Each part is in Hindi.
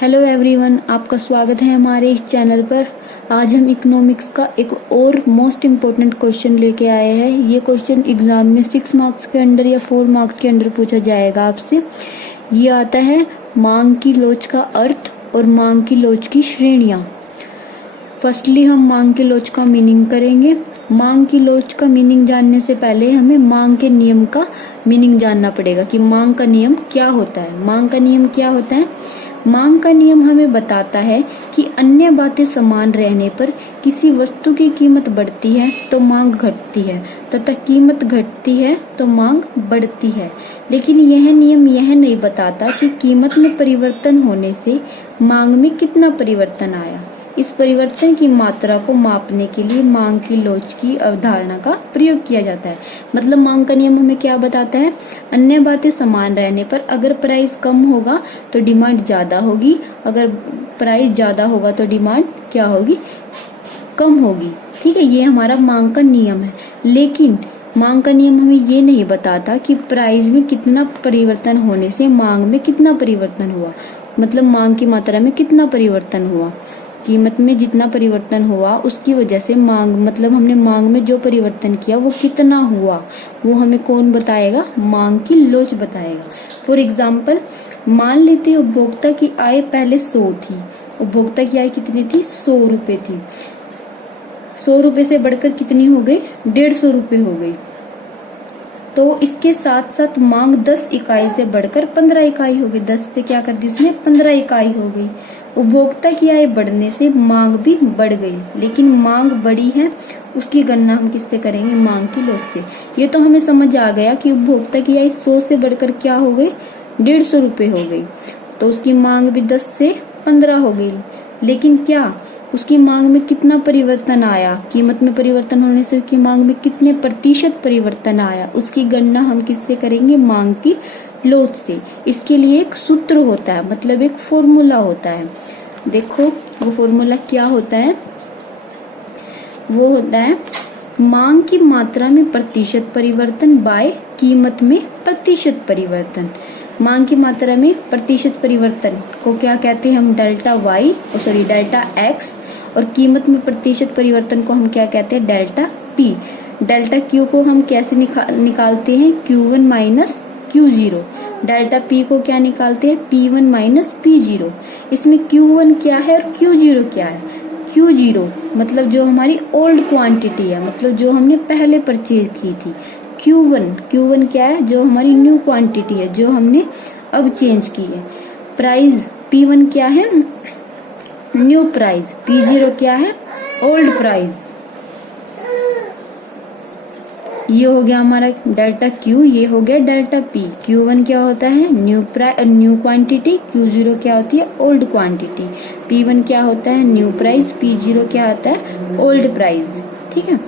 हेलो एवरीवन, आपका स्वागत है हमारे इस चैनल पर। आज हम इकोनॉमिक्स का एक और मोस्ट इम्पोर्टेंट क्वेश्चन लेके आए हैं। ये क्वेश्चन एग्जाम में 6 मार्क्स के अंदर या 4 मार्क्स के अंदर पूछा जाएगा आपसे। ये आता है मांग की लोच का अर्थ और मांग की लोच की श्रेणियां। फर्स्टली हम मांग की लोच का मीनिंग करेंगे। मांग की लोच का मीनिंग जानने से पहले हमें मांग के नियम का मीनिंग जानना पड़ेगा कि मांग का नियम क्या होता है। मांग का नियम क्या होता है? मांग का नियम हमें बताता है कि अन्य बातें समान रहने पर किसी वस्तु की कीमत बढ़ती है तो मांग घटती है तथा कीमत घटती है तो मांग बढ़ती है। लेकिन यह नियम यह नहीं बताता कि कीमत में परिवर्तन होने से मांग में कितना परिवर्तन आया। इस परिवर्तन की मात्रा को मापने के लिए मांग की लोच की अवधारणा का प्रयोग किया जाता है। मतलब मांग का नियम हमें क्या बताता है? अन्य बातें समान रहने पर अगर प्राइस कम होगा तो डिमांड ज्यादा होगी, अगर प्राइस ज्यादा होगा तो डिमांड क्या होगी? कम होगी। ठीक है, ये हमारा मांग का नियम है। लेकिन मांग का नियम हमें ये नहीं बताता कि प्राइस में कितना परिवर्तन होने से मांग में कितना परिवर्तन हुआ। मतलब मांग की मात्रा में कितना परिवर्तन हुआ, कीमत में जितना परिवर्तन हुआ उसकी वजह से मांग, मतलब हमने मांग में जो परिवर्तन किया वो कितना हुआ, वो हमें कौन बताएगा? मांग की लोच बताएगा। फॉर एग्जाम्पल, मान लेते उपभोक्ता की आय पहले 100 थी। उपभोक्ता की आय कितनी थी? 100 रुपए थी। 100 रुपए से बढ़कर कितनी हो गई? 150 रुपए हो गई। तो इसके साथ साथ मांग 10 इकाई से बढ़कर 15 इकाई हो गई। 10 से क्या कर दी उसने? 15 इकाई हो गई। उपभोक्ता की आय बढ़ने से मांग भी बढ़ गई, लेकिन मांग बढ़ी है उसकी गणना हम किससे करेंगे? मांग की लोच से। ये तो हमें समझ आ गया कि उपभोक्ता की आय 100 से बढ़कर क्या हो गई? 150 रुपए हो गई। तो उसकी मांग भी 10 से 15 हो गई। लेकिन क्या उसकी मांग में कितना परिवर्तन आया? कीमत में परिवर्तन होने से उसकी मांग में कितने प्रतिशत परिवर्तन आया, उसकी गणना हम किससे करेंगे? मांग की लोच से। इसके लिए एक सूत्र होता है, मतलब एक फॉर्मूला होता है। देखो वो फॉर्मूला क्या होता है? वो होता है मांग की मात्रा में प्रतिशत परिवर्तन बाय कीमत में प्रतिशत परिवर्तन। मांग की मात्रा में प्रतिशत परिवर्तन को क्या कहते हैं? हम डेल्टा वाई, डेल्टा एक्स, और कीमत में प्रतिशत परिवर्तन को हम क्या कहते हैं? Delta P. डेल्टा क्यू को हम कैसे निकालते हैं? Q1 minus Q0। Delta P को क्या निकालते हैं? P1 minus P0। इसमें Q1 क्या है और Q0 क्या है? Q0 मतलब जो हमारी ओल्ड क्वांटिटी है, मतलब जो हमने पहले परचेज की थी। Q1 क्या है? जो हमारी न्यू क्वांटिटी है, जो हमने अब चेंज की है। प्राइस P1 क्या है? New price. P0 क्या है? Old price. ये हो गया हमारा डेल्टा Q, ये हो गया डेल्टा P। Q1 क्या होता है? New quantity. Q0 क्या होती है? Old quantity. P1 क्या होता है? New price. P0 क्या होता है? Old price. ठीक है,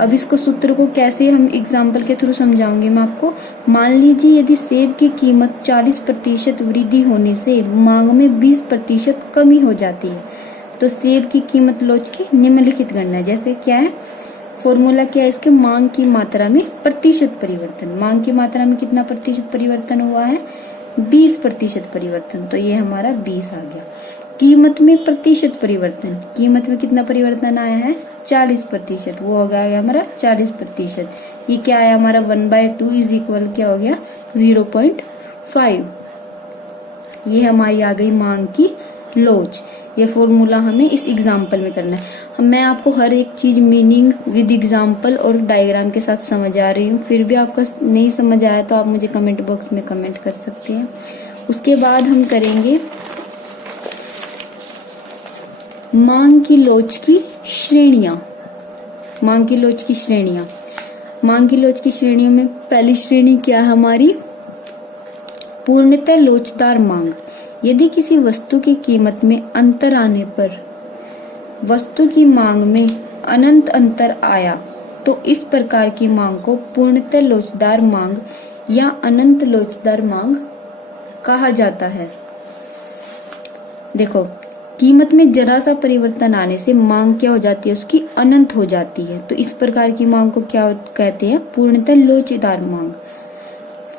अब इसको सूत्र को कैसे हम एग्जाम्पल के थ्रू समझाऊंगी मैं आपको। मान लीजिए यदि सेब की कीमत 40% वृद्धि होने से मांग में 20% कमी हो जाती है तो सेब की कीमत लोच की निम्नलिखित गणना। जैसे क्या है फॉर्मूला? क्या है इसके? मांग की मात्रा में प्रतिशत परिवर्तन। मांग की मात्रा में कितना प्रतिशत परिवर्तन हुआ है? 20% परिवर्तन। तो ये हमारा 20 आ गया। कीमत में प्रतिशत परिवर्तन, कीमत में कितना परिवर्तन आया है? 40%। वो हो गया हमारा 40%। ये क्या आया हमारा? 1/2 इज इक्वल क्या हो गया? 0.5। ये हमारी आ गई मांग की लोच। ये फॉर्मूला हमें इस एग्जाम्पल में करना है। मैं आपको हर एक चीज मीनिंग विद एग्जाम्पल और डायग्राम के साथ समझा रही हूँ। फिर भी आपका नहीं समझ आया तो आप मुझे कमेंट बॉक्स में कमेंट कर सकते हैं। उसके बाद हम करेंगे मांग की लोच की श्रेणियां। मांग की लोच की श्रेणियां। मांग की लोच की श्रेणियों में पहली श्रेणी क्या है हमारी? पूर्णतः लोचदार मांग। यदि किसी वस्तु की कीमत में अंतर आने पर वस्तु की मांग में अनंत अंतर आया तो इस प्रकार की मांग को पूर्णतः लोचदार मांग या अनंत लोचदार मांग कहा जाता है। देखो, कीमत में जरा सा परिवर्तन आने से मांग क्या हो जाती है? उसकी अनंत हो जाती है। तो इस प्रकार की मांग को क्या कहते हैं? पूर्णतः लोचदार मांग।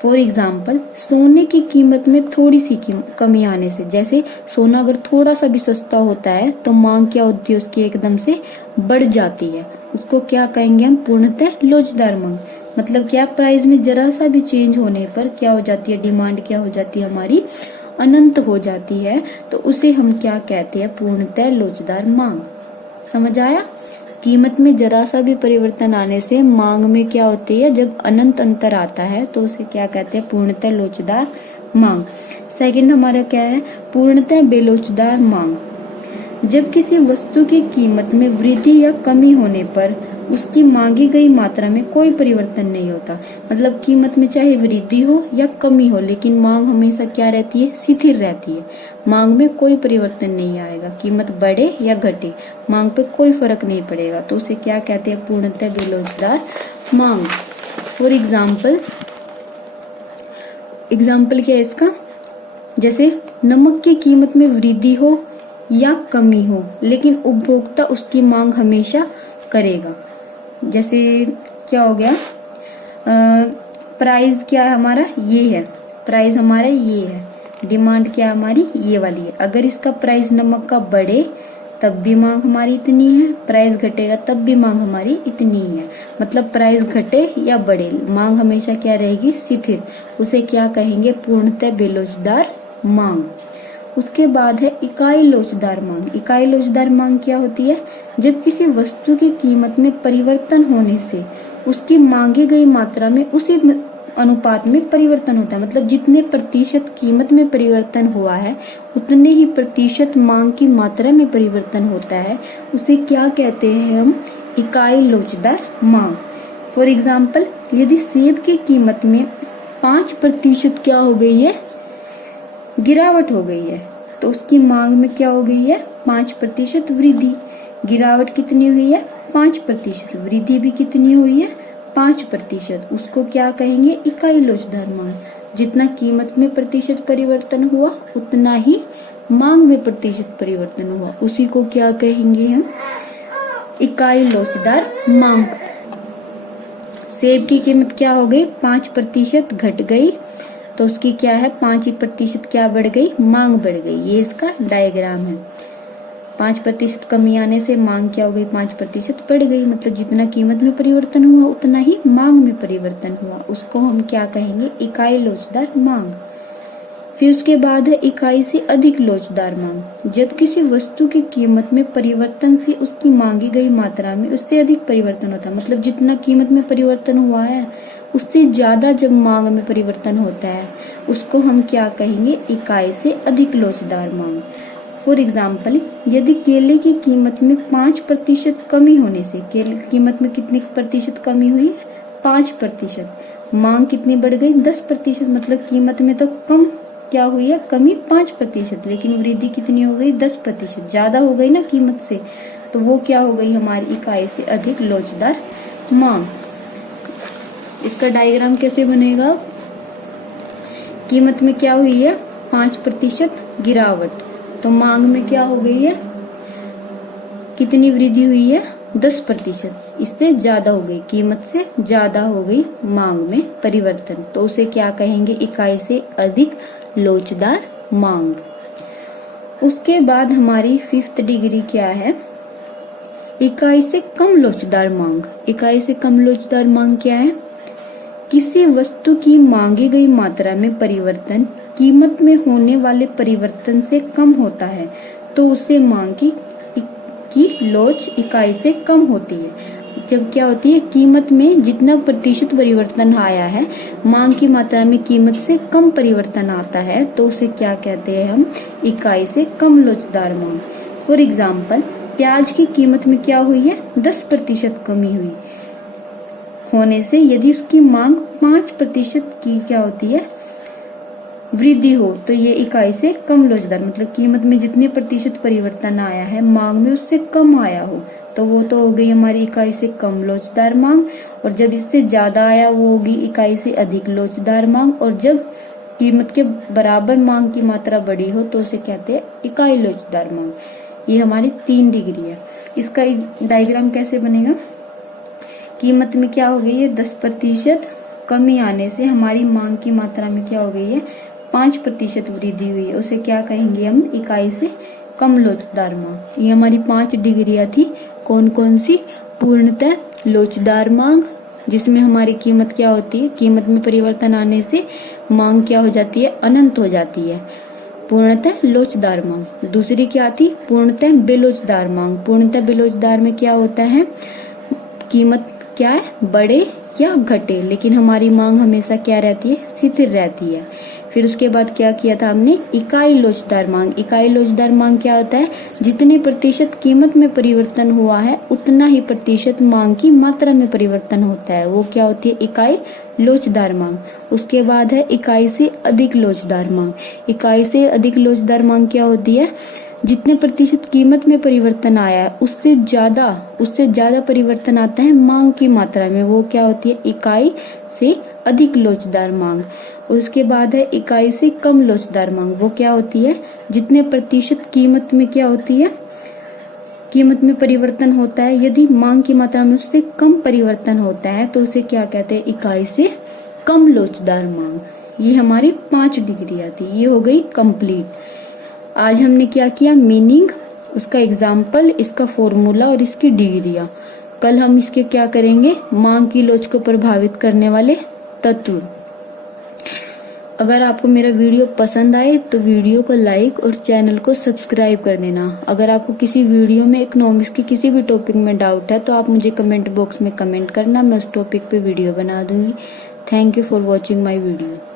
फॉर एग्जाम्पल, सोने की कीमत में थोड़ी सी कमी आने से, जैसे सोना अगर थोड़ा सा भी सस्ता होता है तो मांग क्या होती है उसकी एकदम से बढ़ जाती है, उसको क्या कहेंगे हम, पूर्णतः लोचदार मांग। मतलब क्या, प्राइस में जरा सा भी चेंज होने पर क्या हो जाती है, डिमांड क्या हो जाती है हमारी, अनंत हो जाती है, तो उसे हम क्या कहते हैं, पूर्णतः लोचदार मांग। समझ आया? कीमत में जरा सा भी परिवर्तन आने से मांग में क्या होती है, जब अनंत अंतर आता है तो उसे क्या कहते हैं, पूर्णतः लोचदार मांग। सेकंड हमारा क्या है, पूर्णतः बेलोचदार मांग। जब किसी वस्तु की कीमत में वृद्धि या कमी होने पर उसकी मांगी गई मात्रा में कोई परिवर्तन नहीं होता। मतलब कीमत में चाहे वृद्धि हो या कमी हो, लेकिन मांग हमेशा क्या रहती है, स्थिर रहती है। मांग में कोई परिवर्तन नहीं आएगा, कीमत बढ़े या घटे, मांग पे कोई फर्क नहीं पड़ेगा, तो उसे क्या कहते हैं, पूर्णतः बेलोचदार मांग। फॉर एग्जाम्पल क्या है इसका, जैसे नमक की कीमत में वृद्धि हो या कमी हो, लेकिन उपभोक्ता उसकी मांग हमेशा करेगा। जैसे क्या हो गया, प्राइस क्या है हमारा, ये है, प्राइस हमारा ये है, डिमांड क्या हमारी, ये वाली है। अगर इसका प्राइस नमक का बढ़े तब भी मांग हमारी इतनी है, प्राइस घटेगा तब भी मांग हमारी इतनी ही है। मतलब प्राइस घटे या बढ़े, मांग हमेशा क्या रहेगी, स्थिर। उसे क्या कहेंगे, पूर्णतः बेलोचदार मांग। उसके बाद है इकाई लोचदार मांग। इकाई लोचदार मांग क्या होती है, जब किसी वस्तु की कीमत में परिवर्तन होने से उसकी मांगी गई मात्रा में उसी अनुपात में परिवर्तन होता है। मतलब जितने प्रतिशत कीमत में परिवर्तन हुआ है उतने ही प्रतिशत मांग की मात्रा में परिवर्तन होता है, उसे क्या कहते हैं हम, इकाई लोचदार मांग। फॉर एग्जाम्पल, यदि सेब की कीमत में 5% क्या हो गई है, गिरावट हो गई है, तो उसकी मांग में क्या हो गई है, 5% वृद्धि। गिरावट कितनी हुई है, 5%, वृद्धि भी कितनी हुई है, 5%। उसको क्या कहेंगे, इकाई लोचदार मांग। जितना कीमत में प्रतिशत परिवर्तन हुआ उतना ही मांग में प्रतिशत परिवर्तन हुआ, उसी को क्या कहेंगे हम, इकाई लोचदार मांग। सेब की कीमत क्या हो गई, 5% घट गई, तो उसकी क्या है, 5% क्या बढ़ गई, मांग बढ़ गई। ये इसका डायग्राम है। 5% कमी आने से मांग क्या हो गई, 5% बढ़ गई। मतलब जितना कीमत में परिवर्तन हुआ उतना ही मांग में परिवर्तन हुआ, उसको हम क्या कहेंगे, इकाई लोचदार मांग। फिर उसके बाद है इकाई से अधिक लोचदार मांग। जब किसी वस्तु की कीमत में परिवर्तन से उसकी मांगी गई मात्रा में उससे अधिक परिवर्तन होता है। मतलब जितना कीमत में परिवर्तन हुआ है उससे ज्यादा जब मांग में परिवर्तन होता है उसको हम क्या कहेंगे, इकाई से अधिक लोचदार मांग। फॉर एग्जाम्पल, यदि केले की कीमत में 5% कमी होने से, केले की कीमत में कितनी प्रतिशत कमी हुई, 5%, मांग कितनी बढ़ गई, 10%। मतलब कीमत में तो कम क्या हुई है, कमी 5%, लेकिन वृद्धि कितनी हो गई, 10%, ज्यादा हो गई ना कीमत से, तो वो क्या हो गई हमारी इकाई से अधिक लोचदार मांग। इसका डायग्राम कैसे बनेगा, कीमत में क्या हुई है, 5% गिरावट, तो मांग में क्या हो गई है, कितनी वृद्धि हुई है, 10%, इससे ज्यादा हो गई, कीमत से ज्यादा हो गई मांग में परिवर्तन, तो उसे क्या कहेंगे, इकाई से अधिक लोचदार मांग। उसके बाद हमारी 5th डिग्री क्या है, इकाई से कम लोचदार मांग। इकाई से कम लोचदार मांग क्या है, किसी वस्तु की मांगी गई मात्रा में परिवर्तन कीमत में होने वाले परिवर्तन से कम होता है तो उसे मांग की लोच इकाई से कम होती है। जब क्या होती है, कीमत में जितना प्रतिशत परिवर्तन आया है, मांग की मात्रा में कीमत से कम परिवर्तन आता है, तो उसे क्या कहते हैं हम, इकाई से कम लोचदार मांग। फॉर एग्जाम्पल, प्याज की कीमत में क्या हुई है, 10% कमी हुई होने से यदि उसकी मांग 5% की क्या होती है, वृद्धि हो, तो ये इकाई से कम लोचदार, मतलब कीमत में जितने प्रतिशत परिवर्तन आया है मांग में उससे कम आया हो, तो वो तो हो गई हमारी इकाई से कम लोचदार मांग। और जब इससे ज्यादा आया वो होगी इकाई से अधिक लोचदार मांग। और जब कीमत के बराबर मांग की मात्रा बड़ी हो तो उसे कहते हैं इकाई लोचदार मांग। ये हमारी 3 डिग्री है। इसका डायग्राम कैसे बनेगा, कीमत में क्या हो गई है, 10%, कमी आने से हमारी मांग की मात्रा में क्या हो गई है, 5% वृद्धि हुई है, उसे क्या कहेंगे हम, इकाई से कम लोचदार मांग। ये हमारी 5 डिग्रियां थी, कौन कौन सी, पूर्णतः लोचदार मांग, जिसमें हमारी कीमत क्या होती है, कीमत में परिवर्तन आने से मांग क्या हो जाती है, अनंत हो जाती है, पूर्णतः लोचदार मांग। दूसरी क्या थी, पूर्णतः बेलोचदार मांग। पूर्णतः बेलोचदार में क्या होता है, कीमत क्या है, बढ़े या घटे, लेकिन हमारी मांग हमेशा क्या रहती है, स्थिर रहती है। फिर उसके बाद क्या किया था हमने, इकाई लोचदार मांग। इकाई लोचदार मांग क्या होता है, जितने प्रतिशत कीमत में परिवर्तन हुआ है उतना ही प्रतिशत मांग की मात्रा में परिवर्तन होता है, वो क्या होती है, इकाई लोचदार मांग। उसके बाद है इकाई से अधिक लोचदार मांग। इकाई से अधिक लोचदार मांग क्या होती है, जितने प्रतिशत कीमत में परिवर्तन आया है उससे ज्यादा परिवर्तन आता है मांग की मात्रा में, वो क्या होती है, इकाई से अधिक लोचदार मांग। उसके बाद है इकाई से कम लोचदार मांग। वो क्या होती है, जितने प्रतिशत कीमत में क्या होती है, कीमत में परिवर्तन होता है, यदि मांग की मात्रा में उससे कम परिवर्तन होता है तो उसे क्या कहते हैं, इकाई से कम लोचदार मांग। ये हमारी 5 डिग्रियां थी, ये हो गई कंप्लीट। आज हमने क्या किया, मीनिंग, उसका एग्जाम्पल, इसका फॉर्मूला और इसकी डिग्रियां। कल हम इसके क्या करेंगे, मांग की लोच को प्रभावित करने वाले तत्व। अगर आपको मेरा वीडियो पसंद आए तो वीडियो को लाइक और चैनल को सब्सक्राइब कर देना। अगर आपको किसी वीडियो में इकोनॉमिक्स के किसी भी टॉपिक में डाउट है तो आप मुझे कमेंट बॉक्स में कमेंट करना, मैं उस टॉपिक पे वीडियो बना दूंगी। Thank you for watching my video.